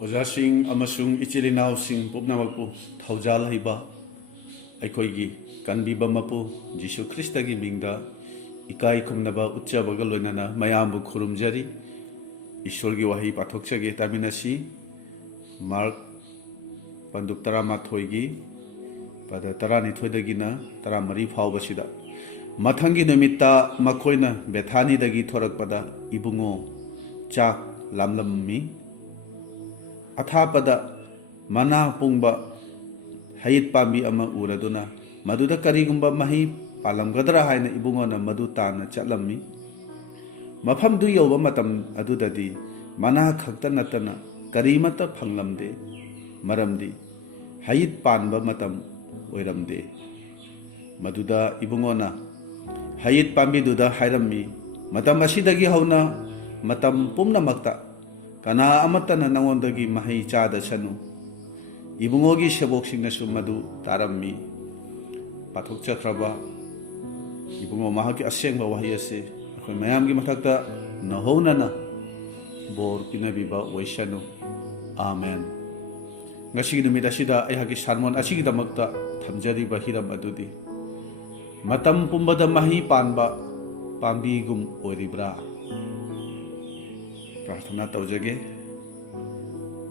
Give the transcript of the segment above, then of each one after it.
ओजासिंग अमसुंग इचिल इनाउसिंग पुपनामकपु थौजाल हइबा अखोइगी कनबीबा मपु जीसु ख्रिस्टगी मिंगदा इकाई खुमनबा उच्चबगा लोइनना मयामबु खुरुमजरी ईश्वरगी वही पाथोक्चगे तामिनसी मार्क पंदुक तरामाथोइगी पद तरानिथोइदगिना तरामरी फावबसिदा मथंगी नुमित्ता मखोइना बेथानीदगी थोरकपदा इबुंगो चाक लामलम्मी अथापदा मना पुंबा हयित पांबी अमा उरदुना मधुदा करीगुंबा मही पालमगदरा हायना इबुंगोना मधु ताना चलम्मी मफम दु यौबा मतम अदुददी मना खक्ता नतना करीमता फंगलमदे मरमदी हयित पानबा मतम ओइरमदे मधुदा इबुंगोना हयित पांबीदुदा हायरम्मी मतम असिदगी हौना मतम पुमनमक्ता कना अमतना नंगोंदगी मही चादसनु इबुंगोगी सेबोकसिंगनसु मधु तारम्मी पाथोकचख्रबा इबुंगो महाकी असेंगबा वही असे अखोय मयामगी मथक्ता नहौनना बोर पिनबिबा वैसनु आमेन ngasi numit asida ayhagi sarmon asigi damakta thamjariba hiram adudi matam pumbada mahi panba pambigum oiribra प्रार्थना तौजगे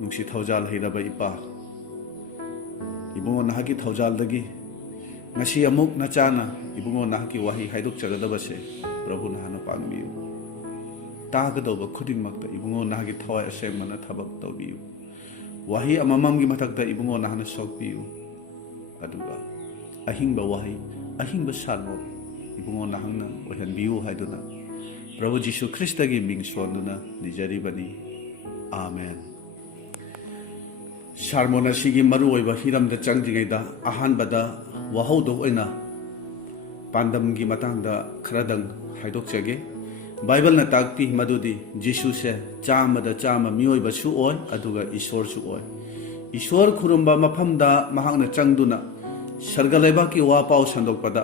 नुंसी थौजाल हैरबा इपा Ibungo नाहकी थौजालदगी ngasi amuk nachana ibungo nahaki wahi haiduk chagadabase प्रभु नाहना पांगबियु तागदौबा खुदिंगमक्ता Ibungo नाहकी थवाय असेंगमना थबक तौबियु wahi amamamgi mathakta ibungo nahana sokpiyu aduga ahingba wahi ahingba salmo ibungo nahangna ohanbiyu haiduna प्रभु जीशु Christ की Ming सोंदुना निजरी बनी आमेन सारमोन असिगी मरुओइबा हिरमदा चंगजिगैदा अहानबदा वहौदो ओइना पांडमगी मतांगदा खरदंग हाइदोकचगे Bible न ताकपी मदुदी जीशु से चामदा चामा मिओइबसु ओय अदुगा ईश्वरसु ओय ईश्वर खुरुमबा मफमदा महांगना चंगदुना सर्गलेबा की वा पाउ संदोकपदा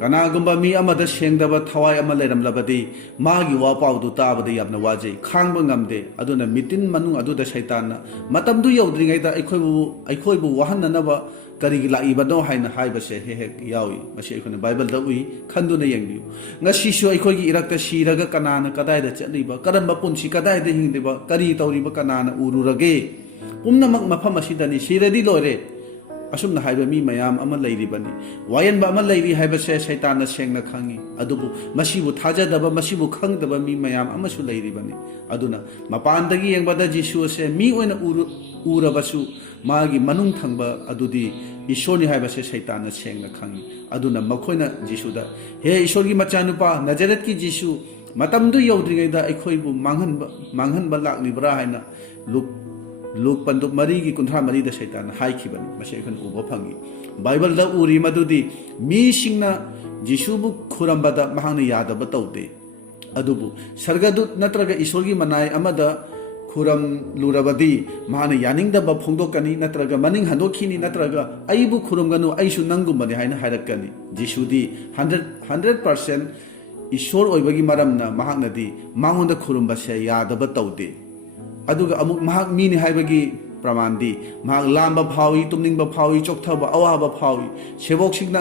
कनागुंबा मी अमदा सेंगदबा थवाय अमा लेरमलबदी मागी वा पाउदु ताबदा याबना वाजे खांगबा ngamde अदुना मितिन मनुंग अदुदा शैतानना मतमदु यौद्रिङैदा अखोइबु वहननबा करिगी लाइबनो हाइना हाइबसे हे यावी मसी अखोना बाइबल दा उइ खंदुना यंगबियु ngasisu अखोइगी इरक्ता सिरगा कनाना कदायदा चलिबा करम्बा पुंसी कदायदा हिंगदिबा करी तौरिबा कनाना उरुरगे पुमनमक मफम असिदनी सिरदी लोरे असुमना हाइबा मी मयाम अमा लैरिबनी वायनबा अमा लैरि हाइबसे शैतानना सेंगना खंगी अदुबु मसीबु थाजदबा मसीबु खंगदबा मी मयाम अमासु लैरिबनी अदुना मपानदगी यंगबदा जीसु से मी ओइना उरबसु मागी मनुंग थंगबा अदुदी ईश्वरनी हाइबसे शैतानना सेंगना खंगी अदुना मखोइना जीसुदा हे ईश्वरगी मचानुपा नजरत की जीसु मतमदु यौद्रिङैदा अखोइबु मांगहनबा लाक्लिब्रा हाइना लुक पंदुक मरी की कुंथ्रा मरी द शैतान हाइखिबनी मसे खन उबो फंगी बाइबल द उरी मदुदी मी सिंगना जीशुबु खुरमबदा महांगना यादब तौदे अदुबु सर्गदूत नत्रगा ईश्वरगी मनाय अमदा खुरम लुरबदी महाना यानिंगदबा फोंदोकनी नत्रगा मनिंग हंदोखिनी नत्रगा अइबु खुरमगनु अइसु नंगुमबनी हाइना हाइरकनी जीशुदी 100% ईश्वर ओइबगी मरमना महांगनादी मांगोंदा खुरमबसे यादब तौदे अदुगा अमुक महाक मीनी हाइबगी प्रमाणदी महाक लांबा फावी तुमनिंगबा फावी चोकथबा अवाबा फावी सेबोकसिंगना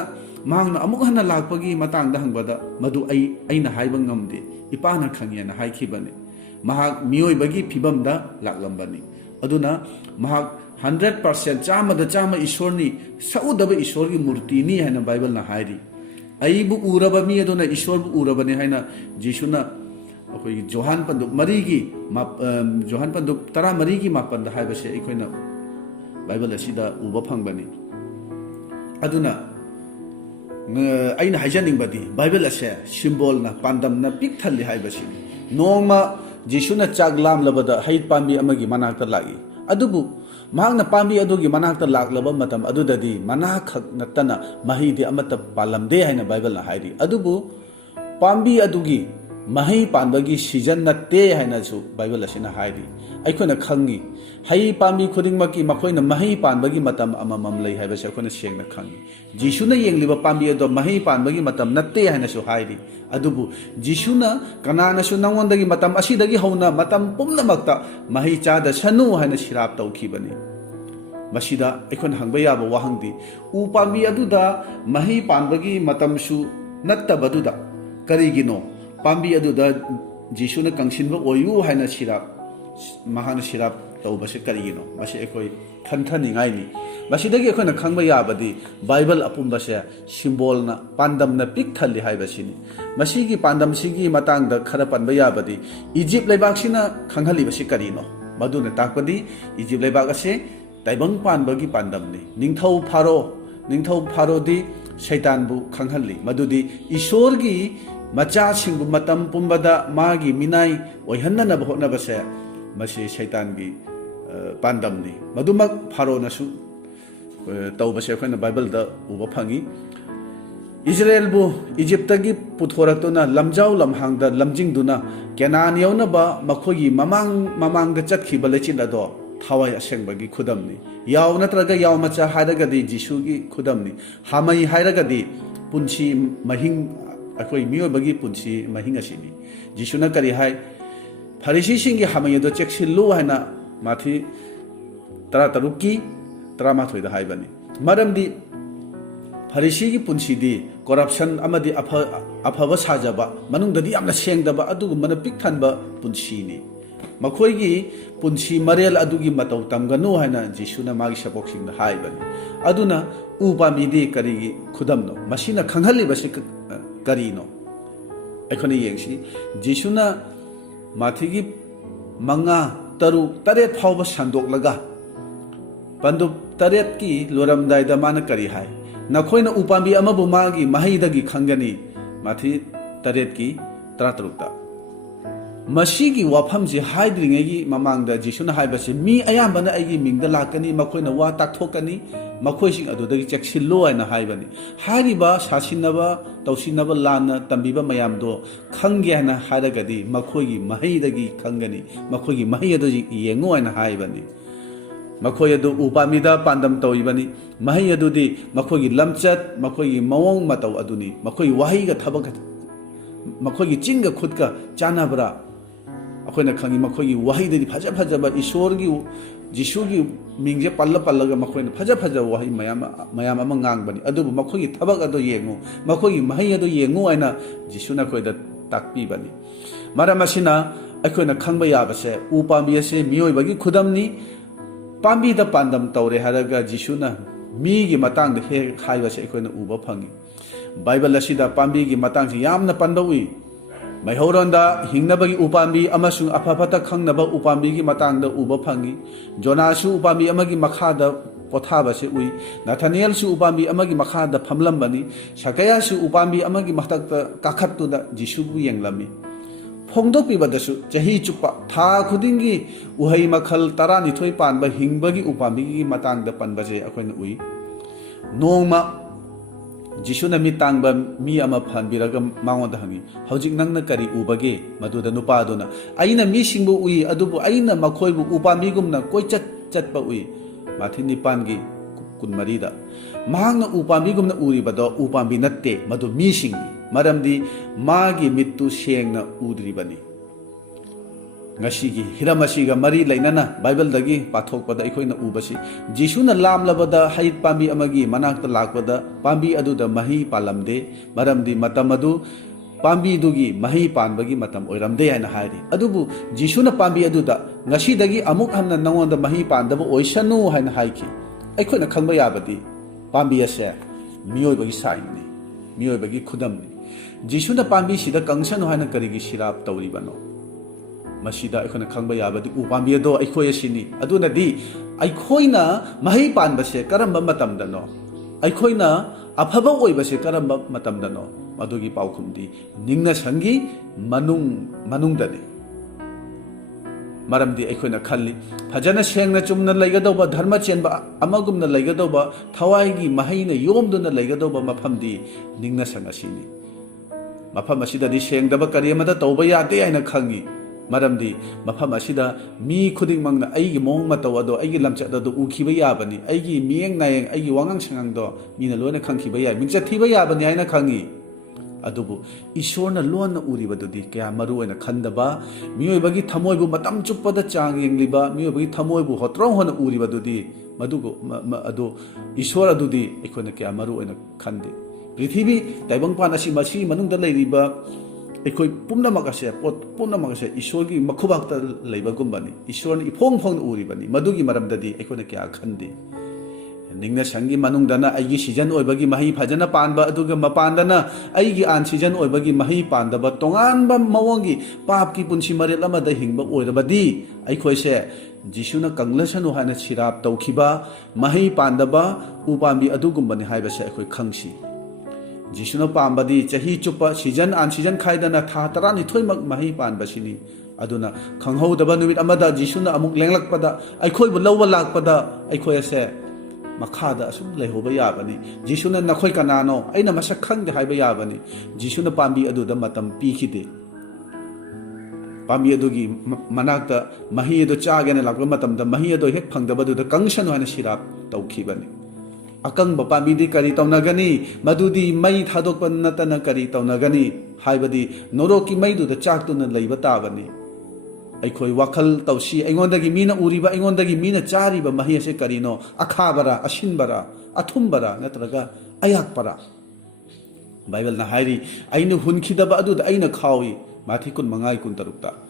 महाकना अमुक हन्ना लाकपगी मतांगदा हंगबदा मदु अइना हाइबा ngamde इपाना खंगियाना हाइखिबने महाक मियोइबगी फिबमदा लाकलंबनी अदुना महाक 100% चामदा चामा ईश्वरनी सउदबा ईश्वरगी मूर्तिनी हाइना बाइबलना हाइरी अइबु उरबा मी अदुना ईश्वरबु उरबने हाइना जीसुना अखोई जोहान पंदुक मरीगी जोहान पंदुक तरा मरीगी मापन हाइबसे अखोइना बाइबल असिदा उबा फंगबनी अदुना अइना हाइजनिंगबदी बाइबल असे सिंबल ना पांडमना पिक थल्ली हाइबसे नोंगमा जीसुना चागलाम लबदा हाइट पांबी अमगी मनाकता लागी अदुबु महांगना पांबी अदुगी मनाकता लाकलबा मतम अदुददी मना खक नतना महीदि अमत पालमदे हाइना बाइबल ना हाइरी अदुबु पांबी अदुगी mahai panbagi season natte haina su Bible asina hairi aikoina khangi hai pambi khuding maki makoina mahai panbagi matam amamam lei haiba se aikoina sengna khangi jisuna yengliba pambi ado mahai panbagi matam natte haina su hairi adubu jisuna kanana su nangondagi matam asidagi hauna matam pumnamakta mahai chada sanu haina sirap tawkhibani masida aikoina hangba yaba wahangdi u pambi aduda mahai panbagi matamsu nattabaduda karigino pambi aduda jisuna kangsinba oyu haina sirap mahana sirap tawbase karigino masi ekoi thanthani ngaini masidagi ekoi na khangba yabadi Bible apumbase symbol na pandam na pik thali haibasini masigi pandam sigi matang da khara panba yabadi Egypt leibak sina khanghali basi karino maduna takpadi Egypt leibak ase taibang panbagi pandam ni ningthau pharo di shaitan bu khanghali madudi ishorgi macha singbu matam pumbada magi minai oihanna ba hotna base masi shaitan gi pandam ni madumak pharo na su tau base khona Bible da uba phangi Israel bu Egypt gi puthoratuna lamjau lamhang da lamjing duna Canaan yauna ba makhogi mamang da chatki balachin ado thawai aseng bagi khudam ni yaw natraga yaw macha hairaga di Jisu gi khudam ni hamai hairaga di punchi mahing akoi miyo bagi punchi mahing asini Jisu na kari hai Pharisi singi hamai do cheksillu haina mathi tara taruki tara mathoi da haibani maramdi Pharisi gi punchi di corruption amadi afaba sajaba manungdadi amna sengdaba adugu mana pik thanba punchi ni makhoi gi punchi marel adugi matau tamganu haina Jisuna magi sapok sing da haibani aduna upami di kari gi khudamno masina khanghali basi karino aikhoni yengsi Jisuna mathigi manga taru taret phawba sandok laga pandu taret ki loram daida mana kari hai nakhoina upambi amabu magi mahaidagi khangani mathi taret ki tratrukta masigi wafamji haidringegi mamangda Jisuna haibase mi ayambana aigi mingda lakani makhoina wa takthokani makhoising adudagi cheksillo aina haibani hariba sasinaba tausinaba lana tambiba mayamdo khangge haina hairagadi makhoigi mahaidagi khangani makhoigi mahaiado yengo aina haibani makhoi adu upamida pandam tawibani mahai adudi makhoigi lamchat makhoigi mawong matau aduni makhoi wahiga thabak makhoigi chinga khudka chanabra akoina khangi makhoigi wahidadi phajaba ishorgi Jisugi mingje pallaga makhoina phaja wahi mayam ama ngangbani adubu makhoigi thabak ado yengu makhoigi mahai ado yengu aina Jisuna khoida takpi bani maramasina akoina khangba yabase upambi ase miyoi bagi khudamni pambi da pandam tawre haraga Jisuna mi gi matang de he khaibase akoina uba phangi Bible asida pambi gi matang si yamna pandawi Maihoronda hingnabagi upambi amasung afafata khangnaba upambi gi matangda uba phangi Jonasu upambi amagi makhada pothaba se ui Nathaniel su upambi amagi makhada phamlambani Sakaya su upambi amagi mathakta kakhattuda Jisubu yenglami phongdokpi badasu chahi chupa tha khudingi uhai makhal tarani thoi panba hingbagi upambi gi matangda panbaje akoina ui nongma Jisuna mi tangba mi ama phanbiraga mangonda hangi hojik nangna kari ubage maduda nupaduna aina mi singbu ui adubu aina makhoibu upambi gumna koi chatpa ui mathi nipangi kunmarida mahangna upambi gumna uri bado upambi natte madu mi singi maramdi magi mittu sengna udribani ngashigi hiramasiga mari lainana Bible dagi pathokpada ikoina ubasi Jisuna lamlabada hait pambi amagi manakta lakpada pambi aduda mahi palamde maramdi matamadu pambi dugi mahi panbagi matam oiramde haina hairi adubu Jisuna pambi aduda ngashi dagi amuk hanna nangonda mahi pandaba oisanu haina haiki ikoina khangba yabadi pambi ase miyoi bagi saini miyoi bagi khudamni Jisuna pambi sida kangsanu haina karigi sirap tawribano masida akhona khangba yabadi upambi ado aikhoi asini adunadi aikhoina mahi panbase karamba matamdano aikhoina afaba oibase karamba matamdano madugi paukhumdi ningna sangi manungdani maramdi aikhoina khalli phajana sengna chumna laigadauba dharma chenba amagumna mafam asidadi sengdaba kari amada tauba yade haina khangi maramdi mafam asida mi khudingmangna aigi mong mataw ado aigi lamchat ado ukhiba yabani aigi mieng nayeng aigi wangang sangang do mina loina khangkhiba ya mingcha thiba yabani haina khangi adubu ishorna lona uribadudi kya maru oina khandaba miyoibagi thamoibu matam chuppada chang yengliba miyoibagi thamoibu hotrong hona uribadudi madugo ado ishor adudi ekhona kya maru oina khande prithibhi taibangpan asi masi manungda leiriba ekhoi pumnamak ase pot pumnamak ase ishorgi makhubakta leibagumbani ishorna iphong phong uribani madugi maramdadi ekhona kya khande ningna sangi manungdana aigi season oibagi mahi phajana panba aduga mapandana aigi an season oibagi mahi pandaba tonganba mawongi papki punsi marel amada hingba oirabadi aikhoi se jisuna kanglasanu hana sirap tawkhiba mahi pandaba upambi adugumbani haibase aikhoi khangsi jisuna pambadi chahi chupa season an season khaidana tha tarani thoimak mahi panbasini aduna khanghodaba numit amada jisuna amuk lenglakpada aikhoi bu lawwa lakpada aikhoi se makhada asum lehoba yabani jisuna nakhoi kanano aina masak khangde haiba yabani jisuna pambi aduda matam pikhide pambi adugi manakta mahi adu chagene lakba matamda mahi adu hek phangdaba aduda kangsan hana sirap tawkhibani akang ba pambi di kari tawnagani madudi mai thadokpa natana kari tawnagani haibadi noroki mai duda chaktuna leiba tabani aikhoi wakhal tawsi aingondagi mina uriba aingondagi mina chariba mahi ase karino akhabara asinbara athumbara natraga ayakpara bible na hairi ainu hunkhidaba adu aina khawi mathi kun mangai kun tarukta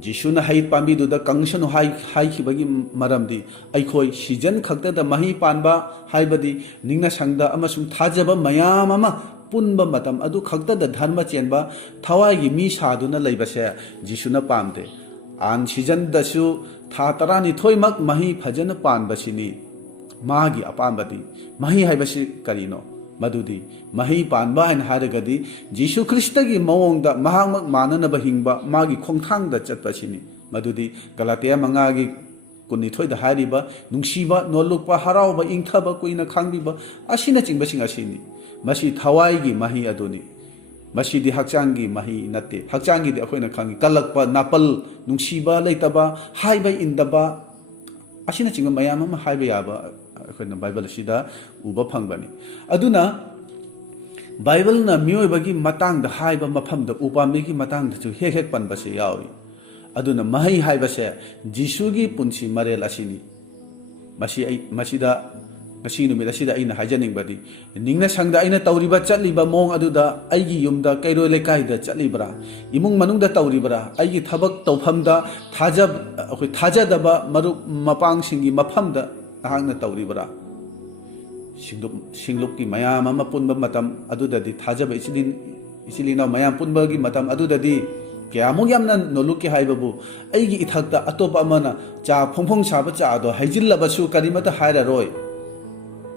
jisuna hait pambi du da kangsanu hai khibagi maramdi aikhoi season khakta da mahi panba haibadi ningna sangda amasum thajaba mayam ama punba matam adu khakta da dharma chenba thawai gi mi saduna leibase jisuna pamde an season da su tha tarani thoimak mahi phajana panbasini magi apambadi mahi haibasi karino madudi mahi panba hain haragadi jisu krista gi mawongda mahangmak mananaba hingba magi khongthangda chatpasini madudi galatia mangagi kunni thoida hariba nungsiba nolukpa harauba ingthaba kuina khangbiba asina chingba singa sini masi thawai gi mahi aduni masi di hakchangi mahi natte hakchangi di akhoina khangi kalakpa napal nungsiba leitaba haiba indaba asina chingba mayam ama haiba yaba akhona bible sida uba phangbani aduna bible na miyoibagi matang da haiba mafam da upami gi matang da chu hek hek panba se yawi aduna mahi haiba se jisu gi punsi marel asini masida ngasi numit asida aina hajaning badi ningna sangda aina tawriba chatliba mong aduda aigi yumda kairoi lekai da chatlibra imung manungda tawribra aigi thabak tawphamda thajadaba maruk mapang singi mafamda ahangna tawribra singlupki mayam ama punba matam adudadi thajaba isilina mayam punbagi matam adudadi kayamuk yamna noluki haibabu aigi ithakta atopa amana cha phongphong saba cha ado haijillaba su karimata hairaroi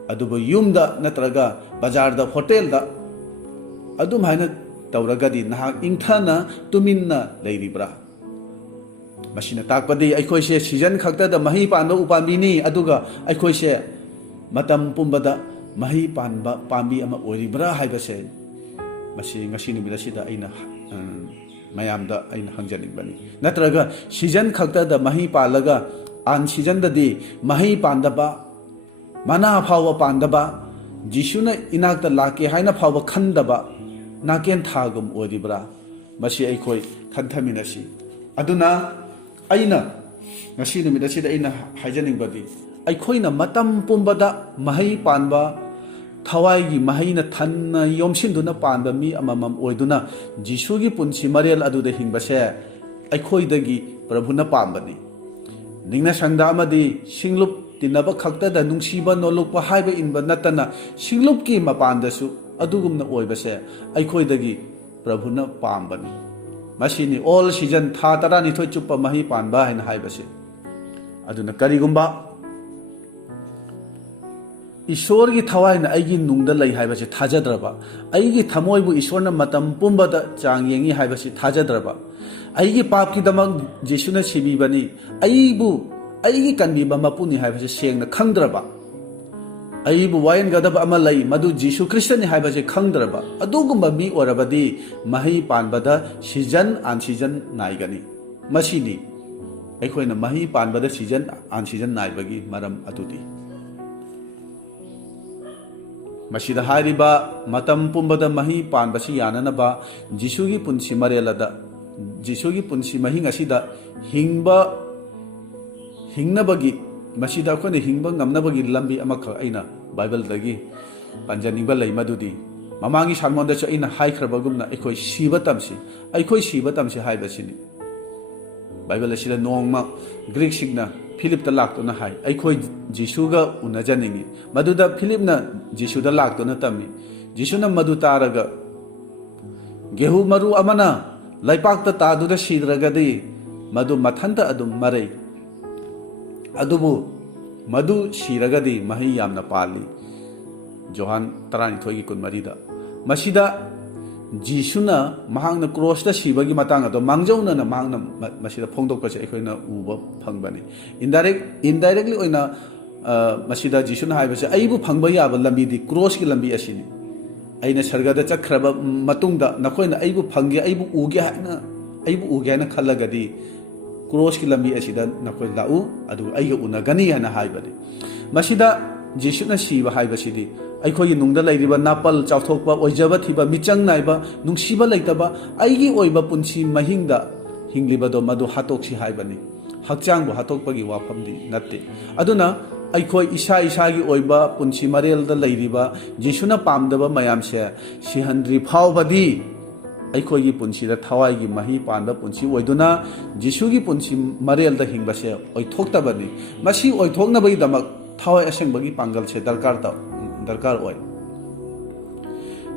adubu yumda natraga bazarda hotelda adum haina tawragadi nahak ingthana tuminna leiribra masina takpadi aikhoise season khakta da mahi panba upambini aduga aikhoise matam pumbada mahi panba pambi ama oribra haibase masi ngasi numida sida aina mayamda aina hangjaningbani natraga season khakta da mahi palaga an season da di mahi pandaba mana phawa pandaba jisuna inakta lake haina phawa khandaba naken thagum oribra masi aikhoi khanthaminasi aduna aina ngasi numida sida aina hajaningbadi aikhoina matam pumbada mahi panba thawai gi mahina thanna yomsinduna panba mi amamam oiduna jisugi punsi marel aduda hingbase aikhoidagi prabhuna pambani ningna sangda amadi singlup tinaba khakta da nungsiba nolukpa haiba inba natana singlup ki mapandasu adugumna oibase aikhoidagi prabhuna pambani masini all season tha tarani thoi chupa mahi panba haina haibase aduna karigumba ईश्वर की थवाई ना आईगी नुंगदा लई हाइबसे थाजद्रबा आईगी थमोइबु ईश्वरना मतम पुंबदा चांग येंगी हाइबसे थाजद्रबा आईगी पाप की दमक जेसुना सिबिबनी आईबु आईगी कनबिबा मपुनी हाइबसे सेंगना खंगद्रबा ꯑꯩꯕꯨ ꯋꯥꯌꯦꯟꯒꯗꯕ ꯑꯃ ꯂꯩ ꯃꯗꯨ ꯖꯤꯁꯨ ꯈ꯭ꯔꯤꯁꯇꯅꯤ ꯍꯥꯏꯕꯁꯦ ꯈꯪꯗ꯭ꯔꯕ ꯑꯗꯨꯒꯨꯝꯕ ꯃꯤ ꯑꯣꯏꯔꯕꯗꯤ ꯃꯍꯩ ꯄꯥꯟꯕꯗ ꯁꯤꯖꯟ ꯑꯥꯟ ꯁꯤꯖꯟ ꯅꯥꯏꯒꯅꯤ ꯃꯁꯤꯅꯤ ꯑꯩꯈꯣꯏꯅ ꯃꯍꯩ ꯄꯥꯟꯕꯗ ꯁꯤꯖꯟ ꯑꯥꯟ ꯁꯤꯖꯟ ꯅꯥꯏꯕꯒꯤ ꯃꯔꯝ ꯑꯗꯨꯗꯤ ꯃꯁꯤꯗ ꯍꯥꯏꯔꯤꯕ ꯃꯇꯝ ꯄꯨꯝꯕꯗ ꯃꯍꯩ ꯄꯥꯟꯕꯁꯤ ꯌꯥꯅꯅꯕ ꯖꯤꯁꯨꯒꯤ ꯄꯨꯟꯁꯤ ꯃꯔꯦꯜꯗ ꯖꯤꯁꯨꯒꯤ ꯄꯨꯟꯁꯤ ꯃꯍꯤꯡ ꯑꯁꯤꯗ ꯍꯤꯡꯅꯕꯒꯤ ꯃꯁꯤꯗ ꯑꯩꯈꯣꯏꯅ ꯍꯤꯡꯕ ꯉꯝꯅꯕꯒꯤ ꯂꯝꯕꯤ ꯑꯃꯈꯛ ꯑꯩꯅ ꯕꯥꯏꯕꯜꯗꯒꯤ ꯄꯟꯖꯅꯤꯡꯕ ꯂꯩ ꯃꯗꯨꯗꯤ ꯃꯃꯥꯡꯒꯤ ꯁꯥꯟꯃꯣꯟꯗꯁꯨ ꯑꯩꯅ ꯍꯥꯏꯈ꯭ꯔꯕꯒꯨꯝꯅ ꯑꯩꯈꯣꯏ ꯁꯤꯕ ꯇꯝꯁꯤ ꯍꯥꯏꯕꯁꯤꯅꯤ बाइबल असिदा नोंमा ग्रीक सिग्ना फिलिपता लाक्तोना हाय अखोई जिसुगा उनजनिंगी मदुदा फिलिपना जिसुदा लाक्तोना तमी जिसुना मदु तारगा गेहू मरु अमना लाइपाक्ता तादुदा सिद्रगदी मदु मथंता अदुम मरै अदुबु मदु सिरगदी मही यामना पाली जोहान 12 की कुनमरीदा मसिदा जिसुना महांगना क्रॉसदा सिबगी मतांग अदो मांगजौना महांगना मसिदा फोंदोकसे अखोइना उबा फंगबनी इनडाइरेक्टली ओइना मसिदा जिसुना हाइबसे अइबु फंगबा याबा लंबीदी क्रॉस की लंबी असिनी अइना सरगदा चखरबा मतुंगदा नखोइना अइबु फंगे अइबु उगे हाना खल्लगदी क्रॉस की लंबी असिदा नखोइ लाउ अदु अइगा उनगनी हाना हाइबनी मसिदा जिसुना सिबा हाइबसिदी अखोई नुंगदा लैरिबा नापल चावथोकबा ओइजबा थिबा मिचंग नाइबा नुंगसिबा लैतबा अइगी ओइबा पुंसी महिंगदा हिंगलिबदो मदु हातोक्सि हाइबनी हक्चांगबो हातोकपगी वाफमदि नत्ते अदुना अखोई इसागी ओइबा पुंसी मरेलदा लैरिबा जिसुना पामदबा मयामसे सिहंद्रि फावबदी अखोई पुंसीदा थवाईगी मही पानबा पुंसी ओइदुना जिसुगी पुंसी मरेलदा हिंगबसे ओइथोक्तबनी मसी ओइथोकनबगी दमक थवाई असेंबगी पांगलसे दरकार ओय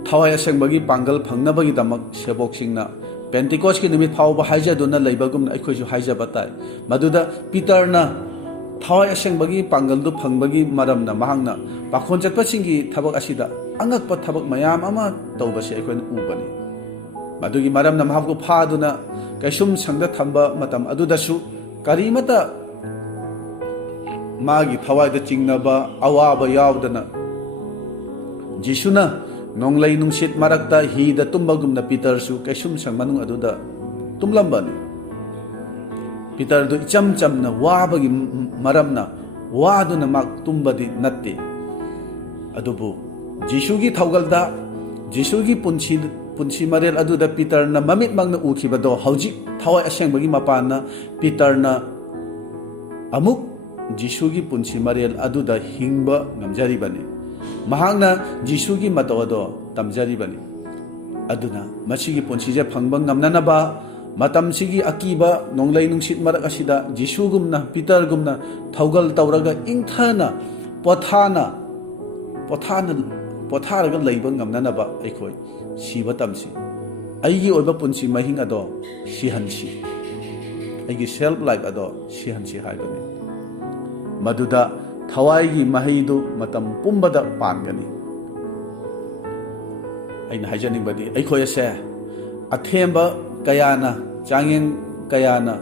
थवाई असेंबगी पांगल फंगनबगी दमक सेबोकसिंगना पेंटिकोस की निमित फावबा हाइजदुना लैबगुमना अखोइसु हाइजबा ताइ मदुदा पीटरना थवाई असेंबगी पांगलदु फंगबगी मरमना महांगना पाखोन चटपसिंगी थबक असिदा अंगकपा थबक मयाम अमा तौबसे अखोइन उबनी मदुगी मरमना महाबको फादुना कैसुम संगदा थंबा मतम अदुदसु करीमता मागी थवाईदा चिंगनबा अवाबा यावदना जिसुना नोंगलै नुंसित मरक्ता हिदा तुम्बगुमना पीटरसु कैसुम संगमनु अदुदा तुम्लंबनी पीटर दु इचम चमना वाबगी मरमना वादुना माक तुम्बदी नत्ते अदुबु जिसुगी थौगलदा जिसुगी पुंसी मरेल अदुदा पीटरना ममित मंगना उखिबदो हौजि थवाई असेंबगी मपाना पीटरना अमुक जिसुगी पुंसी मरेल अदुदा हिंगबा नमजरिबनी महांगना जिसुगी मतवदो तमजरिबनी अदुना मसिगी पुंसीजे फंगबा ngamnanaba matamsigi akiba nonglai nungsit marak asida जिसुगुमना पीटरगुमना थौगल तौरगा इंथाना पोथारगा लैबा ngamnanaba अखोई सिबा तमसी अइगी ओइबा पुंसी महिंग अदो सिहनसी अइगी सेल्फ लाइफ अदो सिहनसी हाइबनी मदुदा थवाईगी महिदु मतम पुंबदा पानगनी अइना हाइजनिंगबदी अखोयसे अथेंबा कयाना चांगें कयाना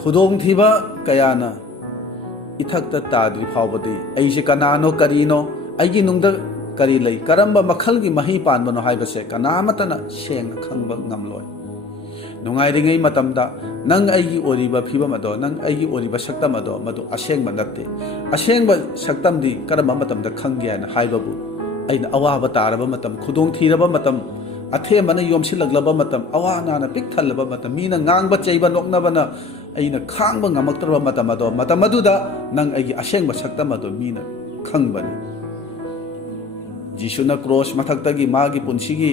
खुदोंथिबा कयाना इथक्ता ताद्रि फावबदी अइसे कनानो करीनो अइगी नुंगदा करी लई करंबा मखलगी मही पानबनो हाइबसे कनामतना सेंग खंगबा ngamloi नुंगाइरिंगै मतमदा नंग अइगी ओरिबा फिबम अदो नंग अइगी ओरिबा सक्तम अदो मदु असेंगबा नत्ते असेंगबा सक्तमदी करम मतमदा खंगे हाना हाइबबु अइना अवाबा तारबा मतम खुदोंग थीरबा मतम अथेमना योमसिलगलबा मतम अवानाना पिक थलबा मतम मीना ngang चैबा नोकनबना अइना खांगबा ngamक्तरबा मतम अदुदा नंग अइगी असेंगबा सक्तम अदो मीना खंगबनी जिसुना क्रॉस मथक्तगी मागी पुंसीगी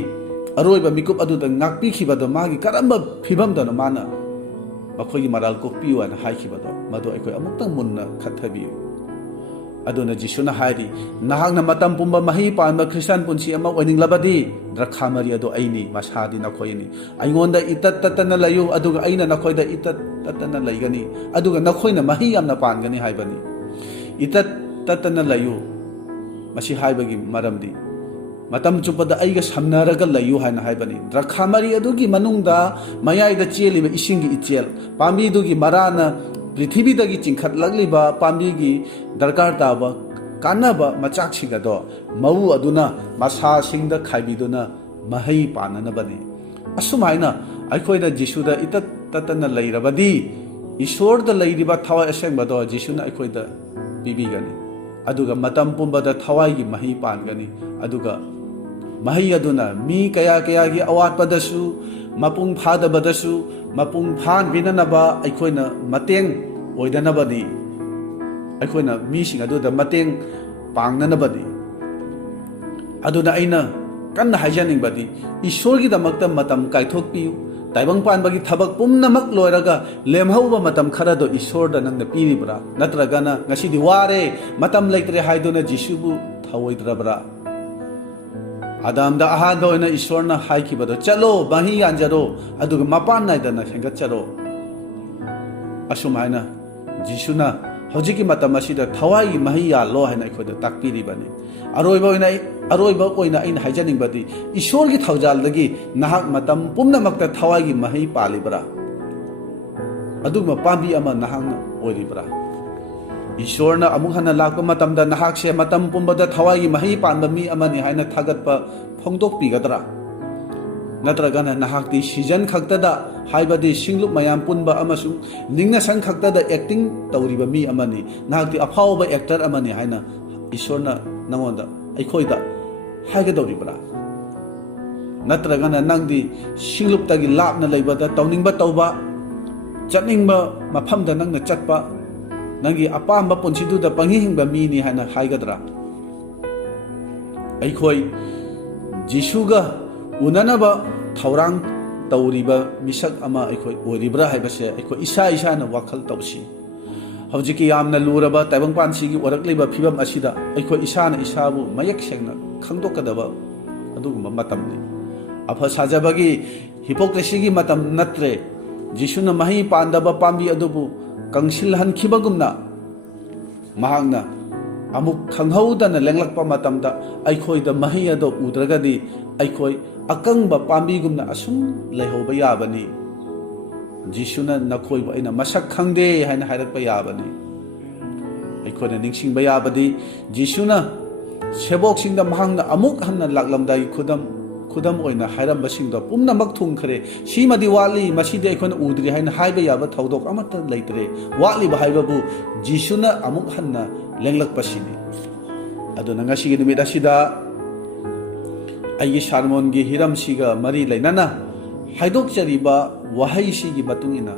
अरोइबा मिकुप अदुदा ngakpikhibado magi karamba phibamdano mana makhoi maral kokpiu ana haikibado madu aikoi amuktang munna khathabiu aduna jisuna hairi nahangna matam pumba mahi panba christian punsi ama oininglabadi drakhamari ado aini masadi nakhoini aingonda itat tatana layu aduga aina nakhoida itat tatana laigani aduga nakhoina mahi yamna pangani haibani itat tatana layu masi haibagi maramdi मतम चुपदा अइगा समनरगा लयु हाना हाइबनी द्रखामरी अदुगी मनुंगदा मयाइदा चेलिबा इसिंगी इचेल पांबीदुगी मराना पृथ्वीदगी चिंखत लगलिबा पांबीगी दरकार ताबा कानबा मचाकसिंग अदो मऊ अदुना मसासिंगदा खाइबिदुना महै पाननबनी असुमाइना अखोइदा जिसुदा इतत ततना लैरबदी ईश्वरदा लैरिबा थवाई असेंबदो जिसुना अखोइदा पिबिगनी अदुगा मतम पुंबदा थवाईगी महै पानगनी अदुगा महै अदुना मी कया कयागी अवाटपदसु मपुंग फादबदसु मपुंग फान बिननबा अखोइना मतेंग ओइदनबदी अखोइना मीसिंग अदुदा मतेंग पांगननबदी अदुना अइना कन्ना हाइजानिंगबदी ईश्वरगी दमकता मतम काइथोकपियु ताइबंग पानबगी थबक पुमनमक लोयरगा लेमहौबा मतम खरदो ईश्वरदा नंगना पिरिब्रा नत्रगना ngasiदी वारे मतम लेतरे हाइदोना जिसुबु थवोइद्रब्रा आदामदा अहादो ओइना ईश्वरना हाइखिबदो चलो बही यानजरो अदुगा मपान नाइदना हेंगतचरो असुमाइना जिसुना हौजिकी मतम असिदा थवाईगी मही यालो हाइना अखोइदा ताकपिरिबनी अरोइबा ओइना अइना हाइजानिंगबदी ईश्वरगी थौजालदगी नाहक मतम पुमनमक्ता थवाईगी मही पालिब्रा अदुमा पांबी अमा नाहकना ओइरिब्रा ईश्वरना अमुक हन्ना लाक्पा मतमदा नाहकसे मतम पुंबदा थवाईगी मही पानबा मी अमानि हाइना थागतपा फोंदोकपिगदरा नत्रगना नाहकती सीजन खक्तदा हाइबदी सिंगलुप मयाम पुनबा अमसुंग निंगना संग खक्तदा एक्टिंग तौरिबा मी अमानि नाहकती अफावबा एक्टर अमानि हाइना ईश्वरना नंगोंदा अखोइदा हाइगदौरिब्रा नत्रगना नंगदी सिंगलुपतगी लापना लेबदा तौनिंगबा तौबा चटनिंगबा मफमदा नंगना चटपा नंगी अपांबा पुंसिदुदा पंगिहिंगबा मीनी हाइना हाइगदरा अखोइ जिसुगा उननबा थौरांग तौरिबा मिसक अमा अखोइ ओरिब्रा हाइबसे अखोइ इसा इसाना वाखल तौसी हौजिकी यामना लुरबा ताइबंपानसिगी ओरकलिबा फिबम असिदा अखोइ इसाना इसाबु मयक सेंगना खंदोकदबा अदुगुमा मतमनि अफा साजबगी हिपोक्रेसीगी मतम नत्रे जिसुना मही पांदबा पांबी अदुबु कंसिल हनखिबगुमना महांगना अमुक खंगहौदना लेंगलकपा मतमदा अखोइदा मही अदो उद्रगदी अखोइ अकंबा पांबीगुमना असुम लेहौबा याबनी जिसुना नखोइबा अइना मसक खंगदे हाइना हाइरकपा याबनी अखोइना निंगसिंगबा याबदी जिसुना सेबोकसिंगदा महांगना अमुक हन्ना लाकलमदागी खुदम ओइना हाइरमबसिंगदो पुमनमक थुंखरे सीमदी वाली मसीदे अखोइना उद्रि हाइना हाइबा याबा थौदोक अमता लेतरे वालिबा हाइबाबु जिसुना अमुक हन्ना लेंगलकपसिनी अदुना ngasiगी नुमित असिदा अयि सारमोनगी हिरमसिगा मरी लेनाना हाइदोकचरिबा वहाइसिगी मतुंगिना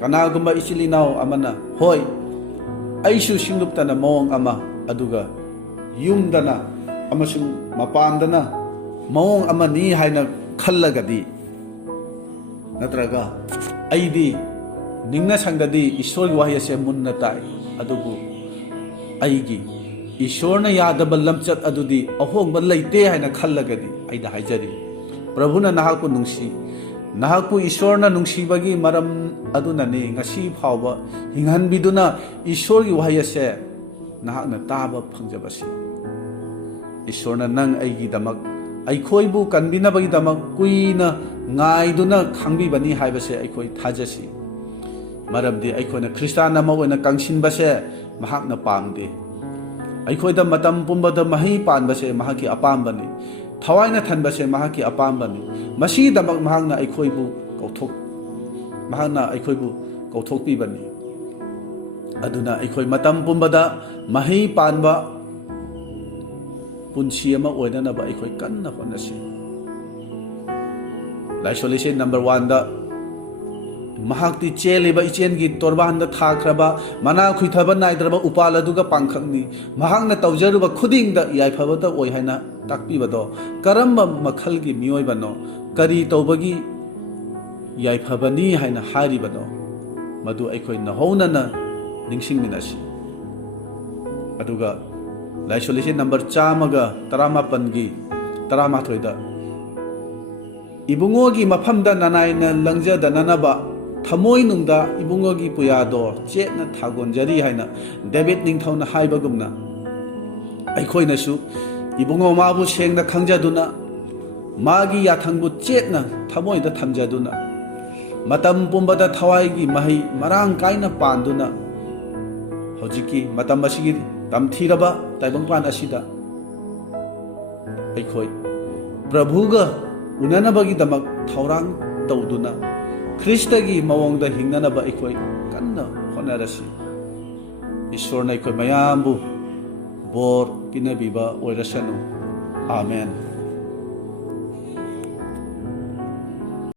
कनागुम्बा इचिलिनाव अमना होय अइसु सिंगलुपतना मौंग अमा अदुगा युमदना अमसुंग मपानदना मौंग अमनी हाइना खल्लगदी नत्रगा अइदी निंगना संगदी ईश्वरगी वाहियसे मुन्ना ताई अदुबु अइगी ईश्वरना यादबा लमचत अदुदी अहोंबा लैते हाइना खल्लगदी अइदा हाइजरी प्रभुना नाहकु नुंसी नाहकु ईश्वरना नुंसीबगी मरम अदुनने ngasi फावबा हिंगहनबिदुना ईश्वरगी वाहियसे नाहकना ताबा फंगजबसी ईश्वरना नंग अइगी दमक अखोइबु कनबिनबगी दमक कुइना ngaiduna khangबीबनी हाइबसे अखोइ थाजसी मरमदि अखोइना ख्रिस्तान अमा ओइना कंसिनबसे महाकना पामदे अखोइदा मतम पुंबदा मही पानबसे महाकी अपामबनी थवाइना थनबसे महाकी अपामबनी मसी दमक महाकना अखोइबु कौथोकपीबनी अदुना अखोइ मतम पुंबदा मही पानबा पुंसी अमा ओइदनबा अखोइ कन्ना होनसी लाइसोलेशन नंबर 1 दा महाक्ति चेलिबा इचेनगी तोरबानदा थाख्रबा मना खुइथबा नाइद्रबा उपाल अदुगा पांखंगनी महांगना तौजरुबा खुदिंगदा याइफबदा ओइ हाइना ताकपिबदो करम्बा मखलगी मियोइबनो करी तौबगी याइफबनी हाइना हारिबनो मदु अखोइ नहौनना निंसिंगमिनासी अदुगा लाइसोलेशन नंबर 119 गी 18 दा इबुंगोगी मफमदा ननाइना लंगजदननबा थमोइ नुंदा इबुंगोगी पुयादो चेतना थागोनजरी हाइना डेविड निंगथौना हाइबगुमना अखोइनसु इबुंगो माबु सेंगना खंगजदुना मागी याथंगबु चेतना थमोइदा थमजदुना मतम पुंबदा थवाइगी मही मरांग काइना पांदुना ꯍꯧꯖꯤꯛꯀꯤ ꯃꯇꯝ ꯑꯁꯤꯒꯤ ꯇꯝꯊꯤꯔꯕ ꯇꯥꯏꯕꯪꯄꯥꯟ ꯑꯁꯤꯗ ꯑꯩꯈꯣꯏ ꯄ꯭ꯔꯚꯨꯒ ꯎꯅꯅꯕꯒꯤꯗꯃꯛ ꯊꯧꯔꯥꯡ ꯇꯧꯗꯨꯅ ꯈ꯭ꯔꯤꯁꯇꯒꯤ ꯃꯑꯣꯡꯗ ꯍꯤꯡꯅꯅꯕ ꯑꯩꯈꯣꯏ ꯀꯟꯅ ꯍꯣꯠꯅꯔꯁꯤ ꯏꯁꯣꯔꯅ ꯑꯩꯈꯣꯏ ꯃꯌꯥꯝꯕꯨ ꯕꯣꯔ ꯄꯤꯅꯕꯤꯕ ꯑꯣꯏꯔꯁꯅꯨ. Amen.